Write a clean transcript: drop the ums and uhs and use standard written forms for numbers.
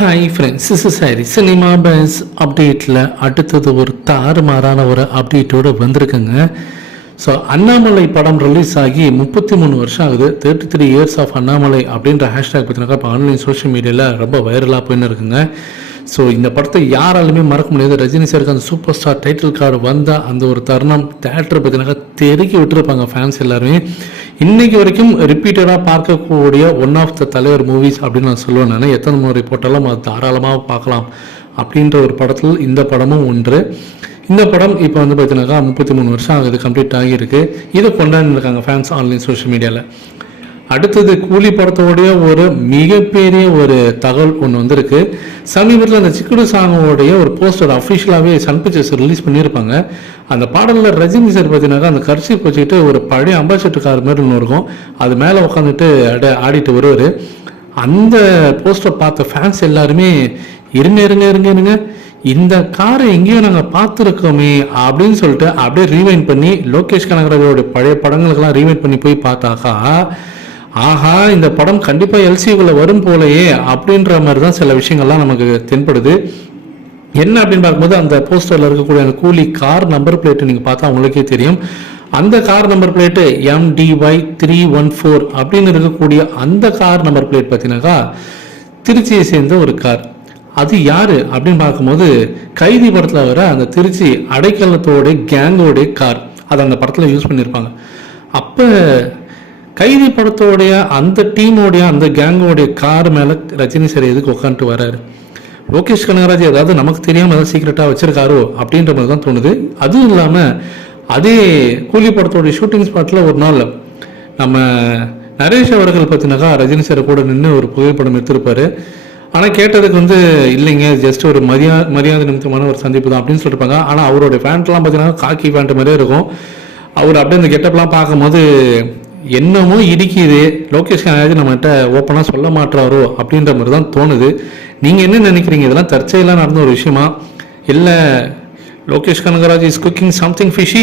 Hi friends, this is Hari. Cinema bus அப்டேட்டில் அடுத்தது ஒரு தாறுமாறான ஒரு அப்டேட்டோடு வந்திருக்குங்க. ஸோ அண்ணாமலை படம் ரிலீஸ் ஆகி 33 வருஷம் ஆகுது. 33 இயர்ஸ் ஆஃப் அண்ணாமலை அப்படின்ற ஹேஷ்டேக் பார்த்தினாக்கா இப்போ ஆன்லைன் சோஷியல் மீடியாவில் ரொம்ப வைரலாக போயின்னு இருக்குங்க. ஸோ இந்த படத்தை யாராலுமே மறக்க முடியாது. ரஜினி சாருக்கு அந்த சூப்பர் ஸ்டார் டைட்டில் கார்டு வந்தால் அந்த ஒரு தருணம் தேட்டர் பார்த்தினாக்கா தெருக்கி விட்டுருப்பாங்க ஃபேன்ஸ் எல்லாருமே. இன்றைக்கி வரைக்கும் ரிப்பீட்டடாக பார்க்கக்கூடிய ஒன் ஆஃப் த தலைவர் மூவிஸ் அப்படின்னு நான் சொல்லுவேன். நான் எத்தனை முறை போட்டாலும் அது தாராளமாக பார்க்கலாம் அப்படின்ற ஒரு படத்தில் இந்த படமும் ஒன்று. இந்த படம் இப்போ வந்து பார்த்தீங்கன்னாக்கா 33 வருஷம் ஆகுது, கம்ப்ளீட் ஆகியிருக்கு. இதை கொண்டாடிருக்காங்க ஃபேன்ஸ் ஆன்லைன் சோஷியல் மீடியாவில். அடுத்தது கூலி படத்தோடைய ஒரு மிகப்பெரிய ஒரு தகவல் ஒன்று வந்திருக்கு. சமீபத்தில் அந்த சிக்குடு சாங்கோடைய ஒரு போஸ்டர் அஃபிஷியலாகவே சன் பிக்சர்ஸ் ரிலீஸ் பண்ணியிருப்பாங்க. அந்த பாடலில் ரஜினி சார் பார்த்தீங்கன்னாக்கா அந்த கர்ச்சீஃப் வச்சுக்கிட்டு ஒரு பழைய அம்பாசிடர் கார் மாதிரி ஒன்று இருக்கும், அது மேலே உட்காந்துட்டு ஆடிட்டு வருவார். அந்த போஸ்டர் பார்த்த ஃபேன்ஸ் எல்லாருமே இருங்க இந்த காரை எங்கேயும் நாங்கள் பார்த்துருக்கோமே அப்படின்னு சொல்லிட்டு அப்படியே ரீவைண்ட் பண்ணி லோகேஷ் கனகராஜோட பழைய படங்களுக்கெல்லாம் ரீவைண்ட் பண்ணி போய் பார்த்தாக்கா, ஆஹா இந்த படம் கண்டிப்பாக எல்சிக்குள்ளே வரும் போலையே அப்படின்ற மாதிரி தான் சில விஷயங்கள்லாம் நமக்கு தென்படுது. என்ன அப்படின்னு பார்க்கும்போது அந்த போஸ்டரில் இருக்கக்கூடிய அந்த கூலி கார் நம்பர் பிளேட்டு நீங்கள் பார்த்தா அவங்களுக்கே தெரியும். அந்த கார் நம்பர் பிளேட்டு MDY314 அப்படின்னு இருக்கக்கூடிய அந்த கார் நம்பர் பிளேட் பார்த்தீங்கன்னாக்கா திருச்சியை சேர்ந்த ஒரு கார். அது யாரு அப்படின்னு பார்க்கும்போது கைதி படத்தில் வர அந்த திருச்சி அடைக்கலத்தோட கேங்கோடைய கார், அதை அந்த படத்தில் யூஸ் பண்ணியிருப்பாங்க. அப்போ கைதி படத்தோடைய அந்த டீமோடைய அந்த கேங்கோடைய கார் மேலே ரஜினி சார் எதுக்கு உட்காந்துட்டு வர்றாரு? லோகேஷ் கனகராஜ் ஏதாவது நமக்கு தெரியாமல் ஏதாவது சீக்கிரட்டாக வச்சிருக்காரோ அப்படின்ற மாதிரி தான் தோணுது. அதுவும் இல்லாமல் அதே கூலி படத்தோடைய ஷூட்டிங் ஸ்பாட்டில் ஒரு நாள் நம்ம நரேஷ் அவர்கள் பார்த்தினாக்கா ரஜினி சார் கூட நின்று ஒரு புகைப்படம் எடுத்திருப்பாரு. ஆனால் கேட்டதுக்கு இல்லைங்க, ஜஸ்ட் ஒரு மரியாதை நிமித்தமான ஒரு சந்திப்பு தான் அப்படின்னு சொல்லியிருப்பாங்க. ஆனால் அவருடைய பேண்ட்லாம் பார்த்தீங்கன்னா காக்கி பேண்ட் மாதிரியே இருக்கும். அவர் அப்படியே இந்த கெட்டப்லாம் பார்க்கும்போது என்னமோ இடிக்குது, லோகேஷ் கனகராஜ் நம்மகிட்ட ஓப்பனாக சொல்ல மாட்டாரோ அப்படின்ற மாதிரி தான் தோணுது. நீங்கள் என்ன நினைக்கிறீங்க? இதெல்லாம் தற்செயலாக நடந்த ஒரு விஷயமா, இல்லை Lokesh Kanagaraj is cooking something fishy?